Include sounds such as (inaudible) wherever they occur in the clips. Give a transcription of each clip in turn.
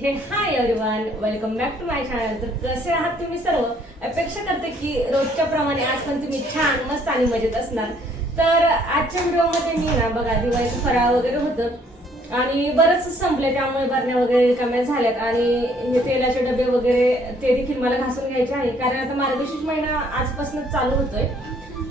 Hey hi everyone welcome back to my channel तर कसे आहात तुम्ही सर्व? अपेक्षा करते की रोजच्या प्रमाणे आज पण तुम्ही छान मस्त आणि मजेत असणार. तर आजच्या व्हिडिओमध्ये मी ना बघा दिवाळीचं फराळ वगैरे होतं. आणि बरंच संपले त्यामुळे बरण्या वगैरे कमी झाल्यात. आणि हे तेलाचे डबे वगैरे ते देखील मला घासून घ्यायचे आहे. कारण आता मार्गशीर्ष महिना आजपासूनच चालू होतोय.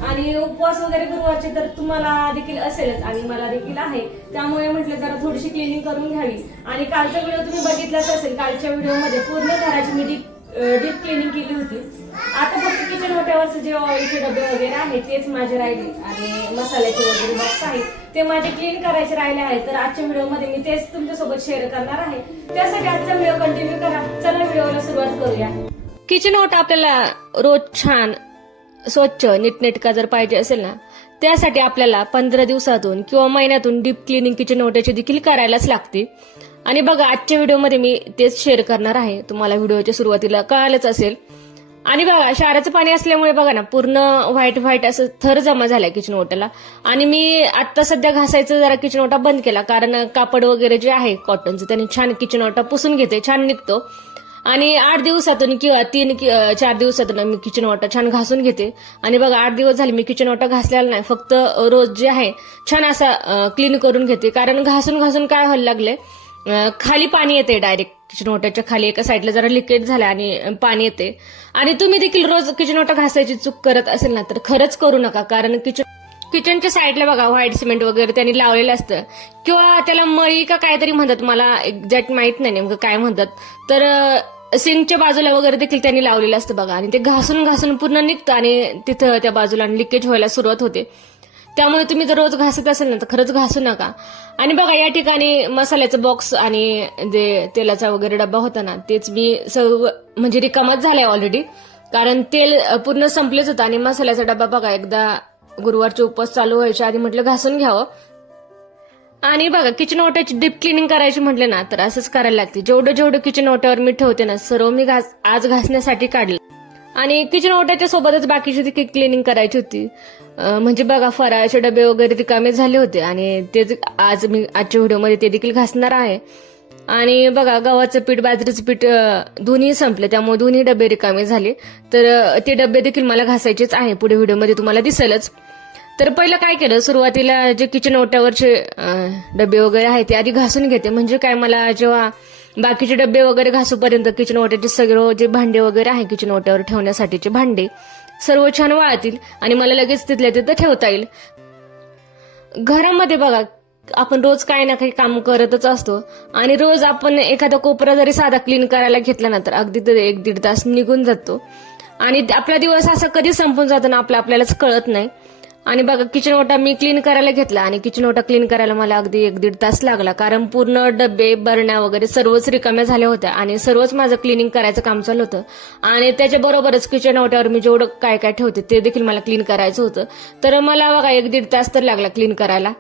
आणि उपवास वगैरे गुरुवारचे तर तुम्हाला देखील असेलच आणि मला देखील आहे. त्यामुळे म्हटलं जरा थोडीशी करून घ्यावी. आणि कालचा व्हिडिओ तुम्ही बघितलाच असेल कालच्या व्हिडिओमध्ये पूर्ण घराची मी डीप डीप क्लिनिंग केली होती. आता फक्त किचन ओट्यावरचे जे ऑइलचे डबे वगैरे आहेत तेच माझे राहिले. आणि मसाल्याचे वगैरे बॉक्स आहेत. ते माझे क्लीन करायचे राहिले आहेत. तर आजच्या व्हिडिओमध्ये मी तेच तुमच्यासोबत शेअर करणार आहे. त्यासाठी आजचा व्हिडिओ कंटिन्यू करा. चला व्हिडिओला सुरुवात करूया. किचन ओटा आपल्याला रोज छान स्वच्छ नीटनेटका जर पाहिजे असेल ना त्यासाठी आपल्याला पंधरा दिवसातून किंवा महिन्यातून डीप क्लिनिंग किचन ओट्याची देखील करायलाच लागते. आणि बघा आजच्या व्हिडिओमध्ये मी तेच शेअर करणार आहे. तुम्हाला व्हिडिओच्या सुरुवातीला कळालंच असेल. आणि बघा शाराचं पाणी असल्यामुळे बघा ना पूर्ण व्हाईट व्हाईट असं थर जमा झालाय किचन ओट्याला. आणि मी आता सध्या घासायचं जरा किचन ओटा बंद केला. कारण कापड वगैरे जे आहे कॉटनचं त्याने छान किचन ओटा पुसून घेते छान निघतो. आणि आठ दिवसातून किंवा तीन कि- चार दिवसातून मी किचन वॉटर छान घासून घेते. आणि बघा आठ दिवस झाले मी किचन ओटा घासलेला नाही. फक्त रोज जे आहे छान असा क्लीन करून घेते. कारण घासून घासून काय व्हायला लागले खाली पाणी येते डायरेक्ट किचन ओट्याच्या खाली. एका साईडला जरा लिकेज झालं आणि पाणी येते. आणि तुम्ही देखील रोज किचन ओटा घासायची चूक करत असेल ना तर खरंच करू नका. कारण किचन किचनच्या साईडला बघा व्हाईट सिमेंट वगैरे त्यांनी लावलेलं असतं. किंवा त्याला मळी का काहीतरी म्हणतात. मला एक्झॅक्ट माहीत नाही नेमकं काय म्हणतात. तर सिंकच्या बाजूला वगैरे देखील त्यांनी लावलेलं असतं बघा. आणि ते घासून घासून पूर्ण निघतं आणि तिथं त्या बाजूला लिकेज व्हायला सुरुवात होते. त्यामुळे तुम्ही जर रोज घासत असेल ना तर खरंच घासू नका. आणि बघा या ठिकाणी मसाल्याचं बॉक्स आणि जे तेलाचा वगैरे डब्बा होता ना तेच मी सर्व म्हणजे रिकामच झालाय ऑलरेडी कारण तेल पूर्ण संपलेच होतं आणि मसाल्याचा डब्बा बघा एकदा गुरुवारचे उपवास चालू व्हायचे आधी म्हटलं घासून घ्यावं. आणि बघा किचन ओट्याची डीप क्लिनिंग करायची म्हटले ना तर असंच करायला लागते. जेवढं जेवढं किचन ओट्यावर मी ठेवते ना सर्व मी घास आज घासण्यासाठी काढलं. आणि किचन ओट्याच्या सोबतच बाकीची देखील क्लिनिंग करायची होती. म्हणजे बघा फराळाचे डबे वगैरे रिकामे झाले होते आणि ते आज मी आजच्या व्हिडिओमध्ये ते देखील घासणार आहे. आणि बघा गव्हाचं पीठ बाजरीचं पीठ दोन्ही संपले त्यामुळे दोन्ही डबे रिकामे झाले. तर ते डबे देखील मला घासायचेच आहे. पुढे व्हिडिओमध्ये तुम्हाला दिसेलच. तर पहिलं काय केलं? सुरुवातीला जे किचन ओट्यावरचे डबे वगैरे आहेत ते आधी घासून घेते. म्हणजे काय मला जेव्हा बाकीचे डबे वगैरे घासूपर्यंत किचन ओट्याचे सगळं जे भांडे वगैरे आहे किचन ओट्यावर ठेवण्यासाठीचे भांडे सर्व छान वाळतील आणि मला लगेच तिथल्या तिथं ठेवता येईल. घरामध्ये बघा आपण रोज काही ना काही काम करतच असतो. आणि रोज आपण एखादा कोपरा जरी साधा क्लीन करायला घेतला ना तर अगदी तर एक दीड तास निघून जातो. आणि आपला दिवस असं कधी संपून जातो ना आपलं आपल्यालाच कळत नाही. आणि बघा किचन ओटा मी क्लीन करायला घेतला आणि किचन ओटा क्लीन करायला मला अगदी एक दीड तास लागला. कारण पूर्ण डबे बरण्या वगैरे सर्वच रिकाम्या झाल्या होत्या आणि सर्वच माझं क्लिनिंग करायचं काम चालू होतं. आणि त्याच्याबरोबरच किचन ओट्यावर मी जेवढं काय काय ठेवते ते देखील मला क्लीन करायचं होतं. तर मला बघा एक दीड तास तर लागला क्लीन करायला.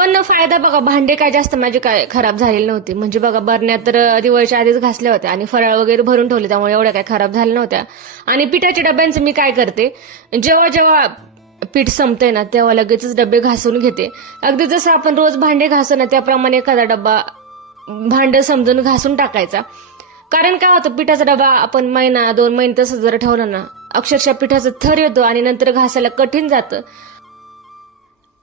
पण फायदा बघा भांडे काय जास्त माझे काय खराब झालेले नव्हते. म्हणजे बघा बरण्या तर दिवाळीच्या आधीच घासल्या होत्या आणि फराळ वगैरे भरून ठेवले त्यामुळे एवढ्या काय खराब झाल्या नव्हत्या. आणि पिठाच्या डब्यांचं मी काय करते जेव्हा जेव्हा पीठ संपते ना तेव्हा लगेचच डबे घासून घेते. अगदी जसं आपण रोज भांडे घासू ना त्याप्रमाणे एखादा डब्बा भांड समजून घासून टाकायचा. कारण काय होतं पिठाचा डबा आपण महिना दोन महिने तसं जर ठेवलं ना अक्षरशः पिठाचा थर येतो आणि नंतर घासायला कठीण जातं.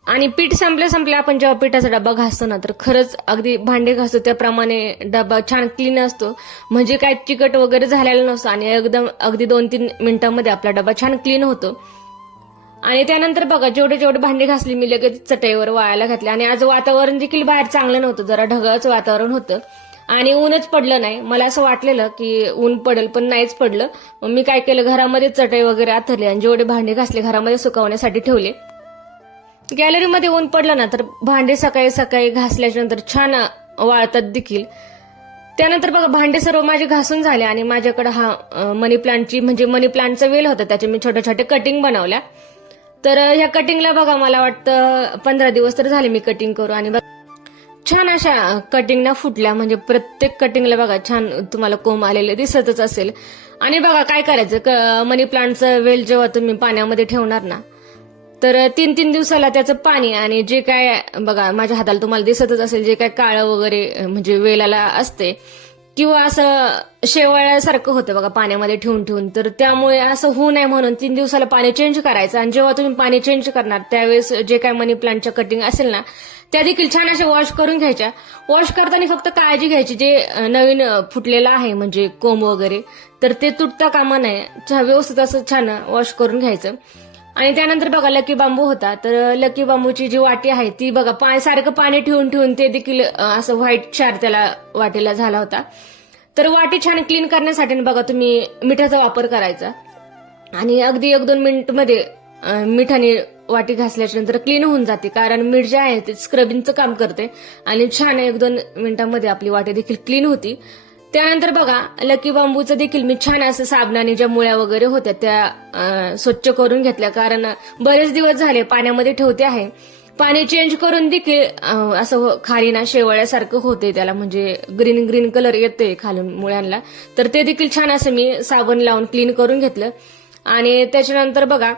आणि पीठ संपले संपले आपण जेव्हा पिठाचा डबा घासतो ना तर खरंच अगदी भांडे घासतो त्याप्रमाणे डबा छान क्लीन असतो. म्हणजे काय चिकट वगैरे झालेला नसतो आणि एकदम अगदी दोन तीन मिनिटांमध्ये आपला डबा छान क्लीन होतो. आणि त्यानंतर बघा जेवढे जेवढे भांडे घासली मी लगेच चटईवर वाळायला घातले. आणि आज वातावरण देखील बाहेर चांगलं नव्हतं जरा ढगाळच वातावरण होतं. आणि ऊनच पडलं नाही. मला असं वाटलेलं की ऊन पडेल पण नाहीच पडलं. मग मी काय केलं घरामध्ये चटई वगैरे आथरली आणि जेवढे भांडे घासले घरामध्ये सुकवण्यासाठी ठेवले. गॅलरीमध्ये ऊन पडलं ना तर भांडे सकाळी सकाळी घासल्याच्या नंतर छान वाळतात देखील. त्यानंतर बघा भांडे सर्व माझे घासून झाले आणि माझ्याकडे हा मनी प्लांटची म्हणजे मनी प्लांटचा वेल होता त्याचे मी छोट्या छोट्या कटिंग बनवल्या. तर ह्या कटिंगला बघा मला वाटतं पंधरा दिवस तर झाले मी कटिंग करू आणि बघा छान अशा कटिंगना फुटल्या म्हणजे प्रत्येक कटिंगला बघा छान तुम्हाला कोंब आलेले दिसतच असेल. आणि बघा काय करायचं क- मनी प्लांटचं वेल जेव्हा तुम्ही पाण्यामध्ये ठेवणार ना तर तीन तीन दिवसाला त्याचं पाणी आणि जे काय बघा माझ्या हाताला तुम्हाला दिसतच असेल जे काय काळं वगैरे म्हणजे वेलाला असते किंवा असं शेवाळ्यासारखं होतं बघा पाण्यामध्ये ठेवून ठेवून. तर त्यामुळे असं होऊ नये म्हणून तीन दिवसाला पाणी चेंज करायचं. आणि जेव्हा तुम्ही पाणी चेंज करणार त्यावेळेस जे काय मनी प्लांटच्या कटिंग असेल ना त्या देखील छान अशा वॉश करून घ्यायच्या. वॉश करताना फक्त काळजी घ्यायची जे नवीन फुटलेलं आहे म्हणजे कोंब वगैरे तर ते तुटता कामा नये. व्यवस्थित असं छान वॉश करून घ्यायचं. आणि त्यानंतर बघा लकी बांबू होता. तर uh, लकी बांबूची जी वाटी आहे ती बघा पा सारखं पाणी ठेवून ठेवून ते देखील uh, असं व्हाईट क्षार त्याला वाटेला झाला होता. तर वाटी छान क्लीन करण्यासाठी बघा तुम्ही मिठाचा वापर करायचा. आणि अगदी एक दोन मिनिटमध्ये uh, मिठाने वाटी घासल्याच्या नंतर क्लीन होऊन जाते. कारण मीठ जे आहे ते स्क्रबिंगचं काम करते. आणि छान एक दोन मिनिटांमध्ये आपली वाटी देखील क्लीन होती. त्यानंतर बघा लकी बांबूचं देखील मी छान असं साबणाने ज्या मुळ्या वगैरे होत्या त्या स्वच्छ करून घेतल्या. कारण बरेच दिवस झाले पाण्यामध्ये ठेवते आहे. पाणी चेंज करून देखील असं खारीना शेवळ्यासारखं होते त्याला. म्हणजे ग्रीन ग्रीन कलर येतोय खालून मुळ्यांना. तर ते देखील छान असं मी साबण लावून क्लीन करून घेतलं. आणि त्याच्यानंतर बघा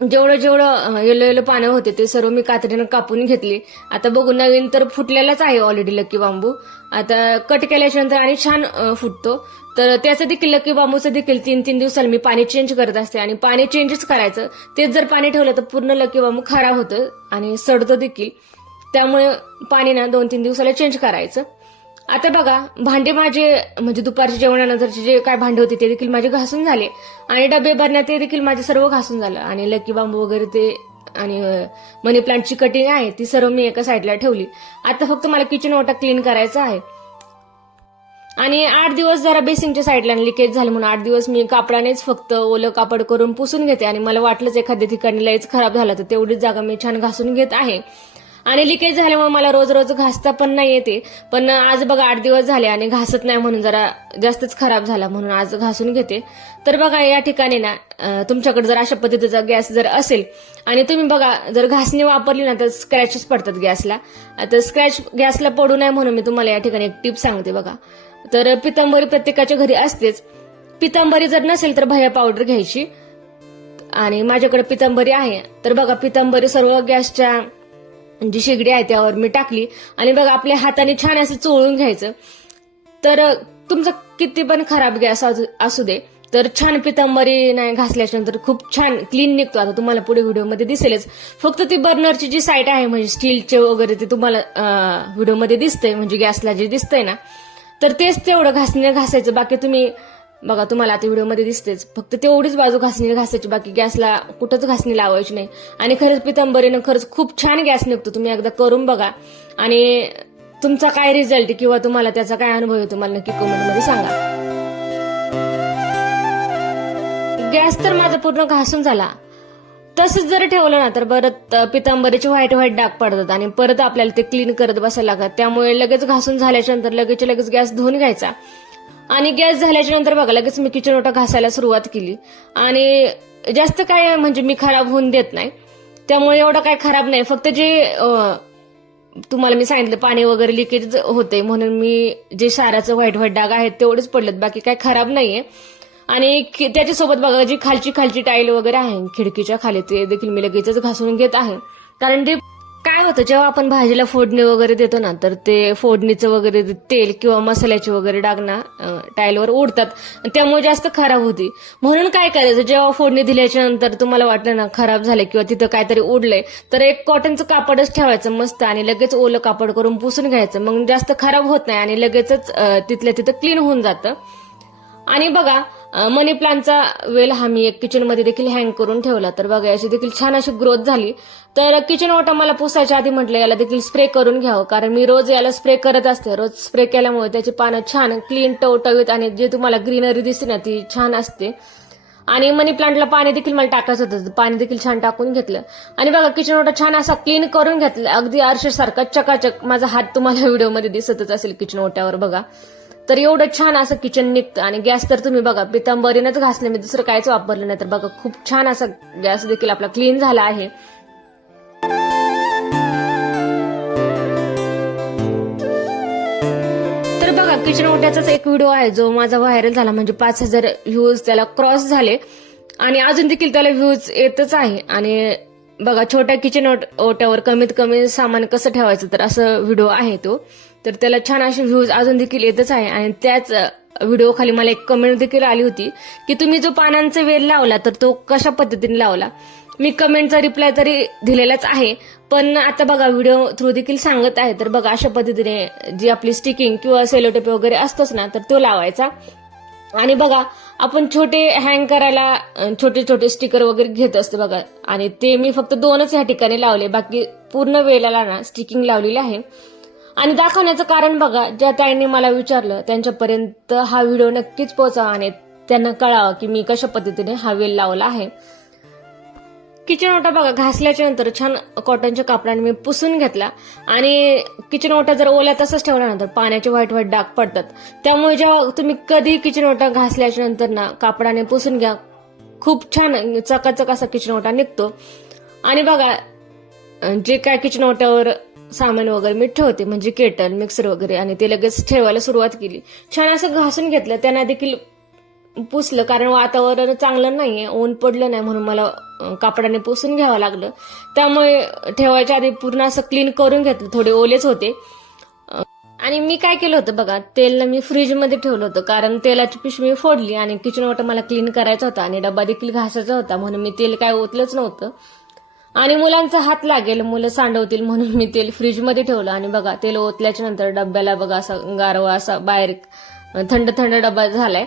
जेवढं जेवढं येलो येलो पानं होते ते सर्व मी कातडीनं कापून घेतली. आता बघू नवीन तर फुटलेलाच आहे ऑलरेडी लकी बांबू आता कट केल्याच्यानंतर आणि छान फुटतो. तर त्याचं देखील लकी बांबूचं देखील तीन तीन दिवसाला मी पाणी चेंज करत असते आणि पाणी चेंजच करायचं. तेच जर पाणी ठेवलं तर पूर्ण लकी बांबू खराब होतं आणि सडतो देखील. त्यामुळे पाणी ना दोन तीन दिवसाला चेंज करायचं. आता बघा भांडे माझे म्हणजे दुपारच्या जेवणानंतरचे जे काय भांडे होते ते देखील माझे घासून झाले. आणि डबे भरण्यात ते देखील माझे सर्व घासून झालं. आणि लकी बांबू वगैरे ते आणि मनी प्लांटची कटिंग आहे ती सर्व मी एका साईडला ठेवली. आता फक्त मला किचन ओटा क्लीन करायचा आहे. आणि आठ दिवस जरा बेसिंगच्या साईडला लिकेज झालं म्हणून आठ दिवस मी कापडानेच फक्त ओलं कापड करून पुसून घेते. आणि मला वाटलंच एखाद्या ठिकाणी लयच खराब झालं तर तेवढीच जागा मी छान घासून घेत आहे. आणि लिकेज झाल्यामुळे मला रोज रोज घासता पण नाही येते. पण आज बघा आठ दिवस झाले आणि घासत नाही म्हणून जरा जास्तच खराब झाला म्हणून आज घासून घेते. तर बघा या ठिकाणी ना तुमच्याकडे जर अशा पद्धतीचा गॅस जर असेल आणि तुम्ही बघा जर घासणी वापरली ना तर स्क्रॅचेस पडतात गॅसला. तर स्क्रॅच गॅसला पडू नये म्हणून मी तुम्हाला या ठिकाणी एक टिप सांगते बघा. तर पितांबरी प्रत्येकाच्या घरी असतेच. पितांबरी जर नसेल तर भया पावडर घ्यायची. आणि माझ्याकडे पितांबरी आहे. तर बघा पितांबरी सर्व गॅसच्या जी शेगडी आहे त्यावर मी टाकली. आणि बघा आपल्या हाताने छान असं चोळून घ्यायचं. तर तुमचा किती पण खराब गॅस असू- असू दे तर छान पितांबरी नाही घासल्याच्या नंतर खूप छान क्लीन निघतो. आता तुम्हाला पुढे व्हिडिओमध्ये दिसेलच. फक्त ती बर्नरची जी साईट आहे म्हणजे स्टीलचे वगैरे ते तुम्हाला व्हिडिओमध्ये दिसतंय म्हणजे गॅसला जे दिसतंय ना तर तेच तेवढं घासणे घासायचं. बाकी तुम्ही बघा तुम्हाला आता व्हिडिओमध्ये दिसतेच. फक्त तेवढीच बाजू घासणी घासायची बाकी गॅसला कुठंच घासणी लावायची नाही. आणि खरंच पितांबरीनं खरंच खूप छान गॅस निघतो. तुम्ही एकदा करून बघा. आणि तुमचा काय रिझल्ट किंवा तुम्हाला त्याचा काय अनुभव आहे तुम्हाला नक्की कमेंटमध्ये सांगा. गॅस तर माझा पूर्ण घासून झाला. तसंच जर ठेवलं ना तर परत पितांबरीचे व्हाईट व्हाईट डाग पडतात आणि परत आपल्याला ते क्लीन करत बसायला लागतात. त्यामुळे लगेच घासून झाल्याच्यानंतर लगेच लगेच गॅस धुवून घ्यायचा. आणि गॅस झाल्याच्यानंतर बघा लगेच मी किचन ओटा घासायला सुरुवात केली. आणि जास्त काय म्हणजे मी खराब होऊन देत नाही. त्यामुळे एवढं काय खराब नाही. फक्त जे तुम्हाला मी सांगितलं पाणी वगैरे लिकेज होते म्हणून मी जे शाराचं व्हाईट व्हाईट डाग आहेत तेवढेच पडलेत. बाकी काय खराब नाहीये. आणि खि- त्याच्यासोबत बघा जी खालची खालची टाईल वगैरे आहे खिडकीच्या खाली ते देखील मी लगेचच घासून घेत आहे. कारण ते काय होतं जेव्हा आपण भाजीला फोडणी वगैरे देतो ना तर ते फोडणीचं वगैरे तेल किंवा मसाल्याचे वगैरे डाग ना टाईलवर उडतात त्यामुळे जास्त खराब होती. म्हणून काय करायचं जेव्हा फोडणी दिल्याच्या नंतर तुम्हाला वाटलं ना खराब झालं किंवा तिथं काहीतरी उडलंय तर एक कॉटनचं कापडच ठेवायचं मस्त आणि लगेच ओलं कापड करून पुसून घ्यायचं. मग जास्त खराब होत नाही आणि लगेचच तिथल्या तिथं क्लीन होऊन जातं. आणि बघा मनी प्लांटचा वेल हा मी एक किचनमध्ये देखील हँग करून ठेवला. तर बघा याची देखील छान अशी ग्रोथ झाली. तर किचन ओटा मला पुसायच्या आधी म्हटलं याला देखील स्प्रे करून घ्यावं. कारण मी रोज याला स्प्रे करत असते. रोज स्प्रे केल्यामुळे त्याची पानं छान क्लीन टवटवीत आणि जे तुम्हाला ग्रीनरी दिसते ना ती छान असते. आणि मनी प्लांटला पाणी देखील मला टाकायचं होतं. पाणी देखील छान टाकून घेतलं. आणि बघा किचन ओटा छान असा क्लीन करून घेतला. अगदी आरशासारखा चकाचक माझा हात तुम्हाला (laughs) व्हिडिओमध्ये दिसतच असेल किचन ओट्यावर बघा. तर एवढं छान असं किचन निघतं आणि गॅस तर तुम्ही बघा पितांबरीनंच घासले मी दुसरं काहीच वापरलं नाही. तर बघा खूप छान असा गॅस देखील आपला क्लीन झाला आहे. तर बघा किचन ओट्याचाच एक व्हिडिओ आहे जो माझा व्हायरल झाला. म्हणजे पाच हजार व्ह्यूज त्याला क्रॉस झाले. आणि अजून देखील त्याला व्ह्यूज येतच आहे. आणि बघा छोट्या किचन ओट्यावर कमीत कमी सामान कसं ठेवायचं तर असं व्हिडिओ आहे तो. तर त्याला छान असे व्ह्यूज अजून देखील येतच आहे. आणि त्याच व्हिडिओ खाली मला एक कमेंट देखील आली होती की तुम्ही जो पानांचा वेल लावला तर तो कशा पद्धतीने लावला? मी कमेंटचा रिप्लाय तरी दिलेलाच आहे पण आता बघा व्हिडिओ थ्रू देखील सांगत आहे. तर बघा अशा पद्धतीने जी आपली स्टिकिंग किंवा सेलोटेप वगैरे असतोच ना तर तो लावायचा. आणि बघा आपण छोटे हँग करायला छोटे छोटे स्टिकर वगैरे घेत असतो बघा. आणि ते मी फक्त दोनच ह्या ठिकाणी लावले बाकी पूर्ण वेळेला ना स्टिकिंग लावलेली आहे. आणि दाखवण्याचं कारण बघा ज्या ताईंनी मला विचारलं त्यांच्यापर्यंत हा व्हिडिओ नक्कीच पोहोचावा आणि त्यांना कळावं की मी कशा पद्धतीने हा वेल लावला आहे. किचन ओटा बघा घासल्याच्या नंतर छान कॉटनच्या कापडाने मी पुसून घेतला. आणि किचन ओटा जर ओल्या तसंच ठेवला ना तर पाण्याचे वाईट वाईट डाग पडतात. त्यामुळे जेव्हा तुम्ही कधी किचन ओटा घासल्याच्या नंतर ना कापडाने पुसून घ्या खूप छान चकाचक असा किचन ओटा निघतो. आणि बघा जे काय किचन ओट्यावर सामान वगैरे मी ठेवते म्हणजे केटल मिक्सर वगैरे आणि ते लगेच ठेवायला सुरुवात केली. छान असं घासून घेतलं त्यांना देखील पुसलं कारण वातावरण चांगलं नाहीये ऊन पडलं नाही म्हणून मला कापडाने पुसून घ्यावं लागलं. त्यामुळे ठेवायच्या आधी पूर्ण असं क्लीन करून घेतलं थोडे ओलेच होते. आणि मी काय केलं होतं बघा तेल मी फ्रीजमध्ये ठेवलं होतं कारण तेलाची पिशवी फोडली आणि किचन वॉटर मला क्लीन करायचा होता आणि डबा देखील घासायचा होता म्हणून मी तेल काय ओतलंच नव्हतं. आणि मुलांचा हात लागेल मुलं सांडवतील म्हणून मी तेल फ्रीजमध्ये ठेवलं. आणि बघा तेल ओतल्याच्या नंतर डब्याला बघा असा गारवा असा बाहेर थंड थंड डबा झालाय.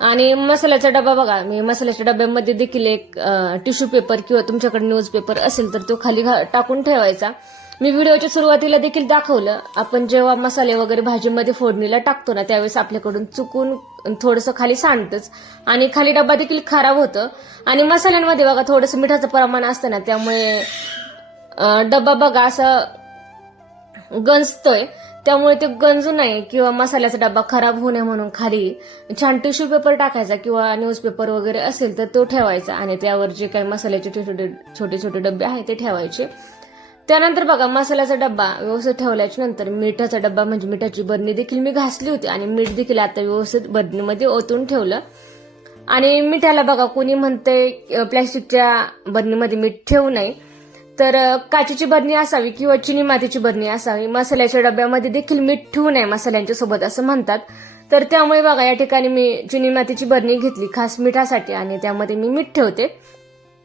आणि मसाल्याचा डबा बघा मी मसाल्याच्या डब्यामध्ये देखील एक टिश्यू पेपर किंवा तुमच्याकडे न्यूज पेपर असेल तर तो खाली घा- टाकून ठेवायचा. मी व्हिडिओच्या सुरुवातीला देखील दाखवलं. आपण जेव्हा मसाले वगैरे भाजीमध्ये फोडणीला टाकतो ना त्यावेळेस आपल्याकडून चुकून थोडंसं खाली सांडतच. आणि खाली डब्बा देखील खराब होतं. आणि मसाल्यांमध्ये बघा थोडंसं मिठाचं प्रमाण असतं ना त्यामुळे डब्बा डबा बघा असं गंजतोय. त्यामुळे ते गंजू नये किंवा मसाल्याचा डबा खराब होऊ नये म्हणून खाली छान टिश्यू पेपर टाकायचा किंवा न्यूजपेपर वगैरे असेल तर तो ठेवायचा. आणि त्यावर जे काही मसाल्याचे छोटे छोटे छोटे डबे आहेत ते ठेवायचे. त्यानंतर बघा मसाल्याचा डब्बा व्यवस्थित ठेवल्याच्या नंतर मिठाचा डब्बा म्हणजे मिठाची बरणी देखील मी घासली होती आणि मीठ देखील आता व्यवस्थित बरणीमध्ये ओतून ठेवलं. आणि मिठाला बघा कोणी म्हणतंय प्लॅस्टिकच्या बरणीमध्ये मीठ ठेवू नये तर काचेची बरणी असावी किंवा चिनी मातीची बरणी असावी मसाल्याच्या डब्यामध्ये देखील मीठ ठेवू नये मसाल्यांच्या सोबत असं म्हणतात. तर त्यामुळे बघा या ठिकाणी मी चिनी मातीची बरणी घेतली खास मिठासाठी आणि त्यामध्ये मी मीठ ठेवते.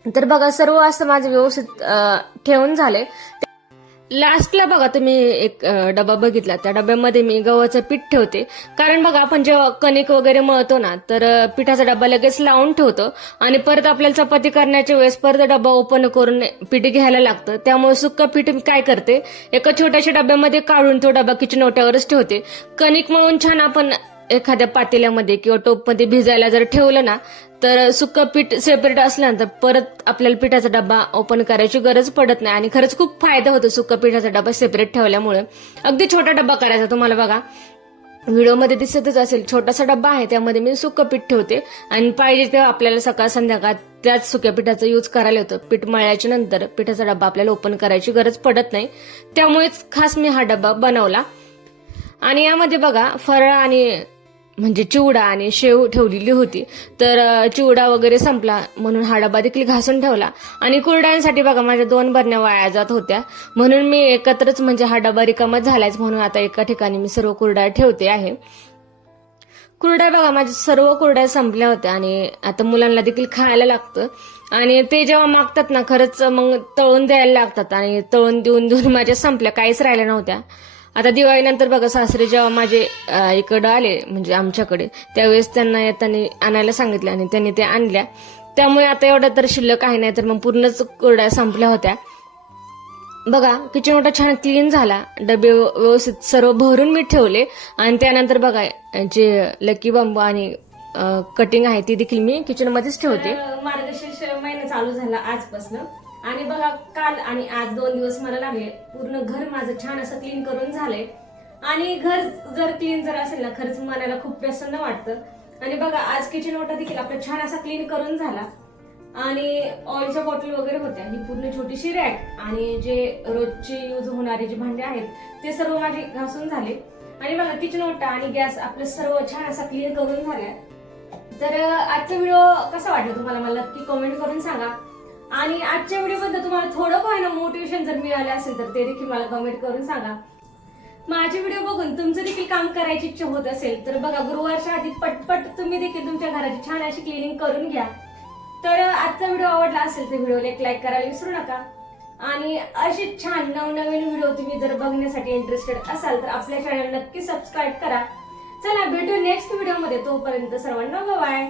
तर बघा सर्व असं माझं व्यवस्थित ठेवून झालंय लास्टला बघा तुम्ही एक डबा बघितला. त्या डब्यामध्ये मी गव्हाचं पीठ ठेवते. कारण बघा आपण जेव्हा कणिक वगैरे मळतो ना तर पिठाचा डबा लगेच लावून ठेवतो. आणि परत आपल्याला चपाती करण्याच्या वेळेस परत डबा ओपन करून पीठ घ्यायला लागतं. त्यामुळे सुक्क पीठ मी काय करते? एका छोट्याशा डब्यामध्ये काढून तो डबा किचन ओट्यावरच ठेवते. कणिक मळून छान आपण एखाद्या पातेल्यामध्ये किंवा टोपमध्ये भिजायला जर ठेवलं ना तर सुक्क पीठ सेपरेट असल्यानंतर परत आपल्याला पिठाचा डबा ओपन करायची गरज पडत नाही. आणि खरंच खूप फायदा होतो सुक्क पिठाचा डबा सेपरेट ठेवल्यामुळे. अगदी छोटा डबा करायचा तुम्हाला बघा. व्हिडिओमध्ये दिसतच असेल छोटासा डब्बा आहे त्यामध्ये मी सुकं पीठ ठेवते. आणि पाहिजे तेव्हा आपल्याला सकाळ संध्याकाळ त्याच सुक्या पिठाचा यूज करायला होतं पीठ मळल्याच्या नंतर पिठाचा डब्बा आपल्याला ओपन करायची गरज पडत नाही. त्यामुळेच खास मी हा डबा बनवला. आणि यामध्ये बघा फराळ आणि म्हणजे चिवडा आणि शेव ठेवलेली होती. तर चिवडा वगैरे संपला म्हणून हा डबा देखील घासून ठेवला. आणि कुरड्यांसाठी बघा माझ्या दोन बरण्या वाया जात होत्या. म्हणून मी एकत्रच म्हणजे हा डबा रिकामाच झालाच म्हणून आता एका ठिकाणी मी सर्व कुरड्या ठेवते आहे. कुरड्या बघा माझ्या सर्व कुरड्या संपल्या होत्या आणि आता मुलांना देखील खायला लागतं. आणि ते जेव्हा मागतात ना खरंच मग तळून द्यायला लागतात आणि तळून देऊन देऊन माझ्या संपल्या काहीच राहिल्या नव्हत्या. आता दिवाळीनंतर बघा सासरे जेव्हा माझे इकडं आले म्हणजे आमच्याकडे त्यावेळेस त्यांना येताना आणायला सांगितलं आणि त्यांनी ते आणल्या. त्यामुळे आता एवढं तर शिल्लक आहे नाही तर मग पूर्णच कुरड्या संपल्या होत्या. बघा किचन ओटा छान क्लीन झाला. डबे व्यवस्थित सर्व भरून मी ठेवले. आणि त्यानंतर बघा जे लकी बांबू आणि कटिंग आहे ती देखील मी किचनमध्येच ठेवते. मार्गशीर्ष महिना चालू झाला आजपासून. आणि बघा काल आणि आज दोन दिवस मला लागले. पूर्ण घर माझं छान असं क्लीन करून झालंय. आणि घर जर क्लीन जर असेल ना खरंच मनाला खूप प्रसन्न वाटतं. आणि बघा आज किचन ओटा देखील आपला छान असा क्लीन करून झाला. आणि ऑइलच्या बॉटल वगैरे होत्या ही पूर्ण छोटीशी रॅक आणि जे रोजचे यूज होणारे जे भांडे आहेत ते सर्व माझे घासून झाले. आणि बघा किचन ओटा आणि गॅस आपलं सर्व छान असा क्लिअर करून झालाय. तर आजचा व्हिडिओ कसा वाटला तुम्हाला? मला नक्की कमेंट करून सांगा. आणि आजच्या व्हिडिओमध्ये तुम्हाला थोडं काय ना मोटिवेशन जर मिळालं असेल तर ते देखील मला कमेंट करून सांगा. माझे व्हिडिओ बघून तुमचं देखील काम करायची इच्छा होत असेल तर बघा गुरुवारच्या आधी पटपट तुम्ही देखील तुमच्या घराची छान अशी क्लिनिंग करून घ्या. तर आजचा व्हिडिओ आवडला असेल तर व्हिडिओला एक लाईक करायला विसरू नका. आणि असे छान नवनवीन व्हिडिओ तुम्ही जर बघण्यासाठी इंटरेस्टेड असाल तर आपल्या चॅनल नक्की सबस्क्राईब करा. चला भेटू नेक्स्ट व्हिडिओमध्ये तोपर्यंत सर्वांना बाय